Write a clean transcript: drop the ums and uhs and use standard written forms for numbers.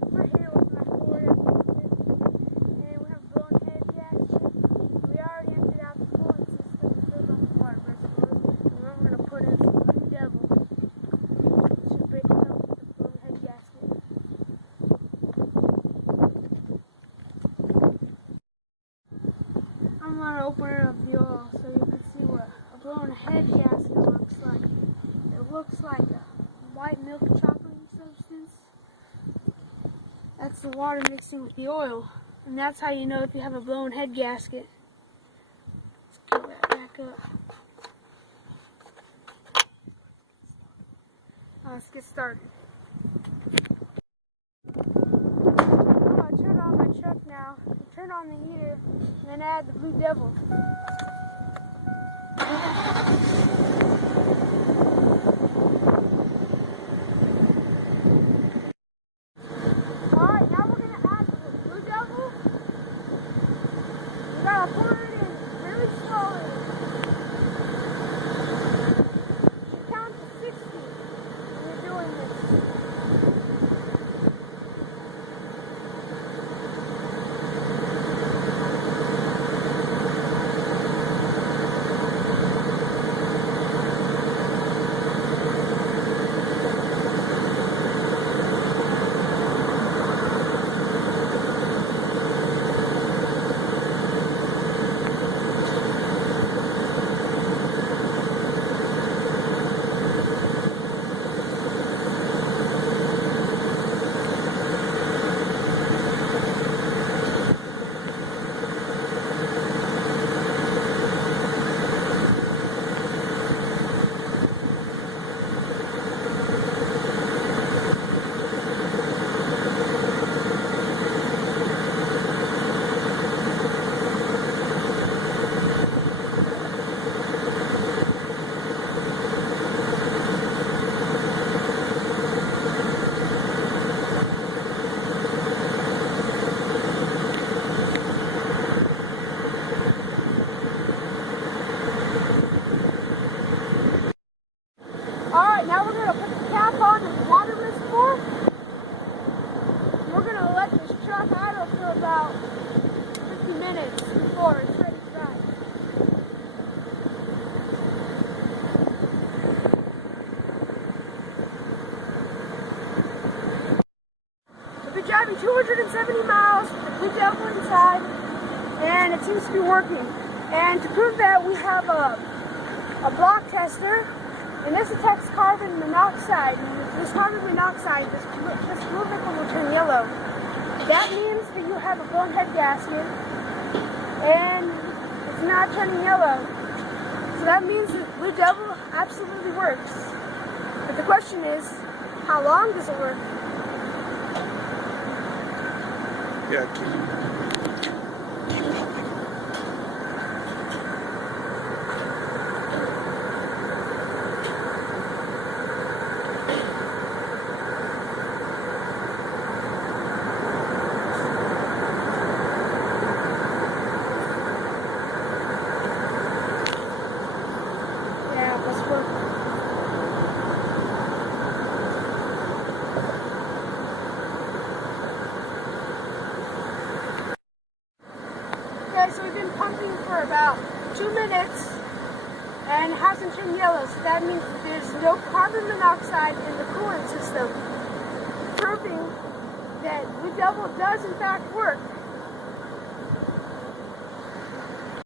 We're here with my Ford and we have a blown head gasket. We already emptied out the coolant system and filled up the water reservoir. And then we're going to put in some Blue Devil. Should break it up with the blown head gasket. I'm going to open up the oil so you can see what a blown head gasket looks like. It looks like a white milk chocolatey substance. That's the water mixing with the oil, and that's how you know if you have a blown head gasket. Let's get that back up. Let's get started. I'm going to turn on my truck now, turn on the heater, and then add the Blue Devil. Alright, now we're going to add the Blue Devil. You got to pour it in really slowly. You count to 60 when you're doing this. Alright, now we're going to put the cap on the water reservoir. We're going to let this truck idle for about 50 minutes before it's ready to drive. We've been driving 270 miles with the Blue Devil inside, and it seems to be working. And to prove that, we have a block tester. And this detects carbon monoxide. And this carbon monoxide, this blue liquid will turn yellow. That means that you have a blown head gasket, and it's not turning yellow. So that means that Blue Devil absolutely works. But the question is, how long does it work? Yeah. Okay, so we've been pumping for about 2 minutes and it hasn't turned yellow, so that means that there's no carbon monoxide in the coolant system, proving that Blue Devil does in fact work.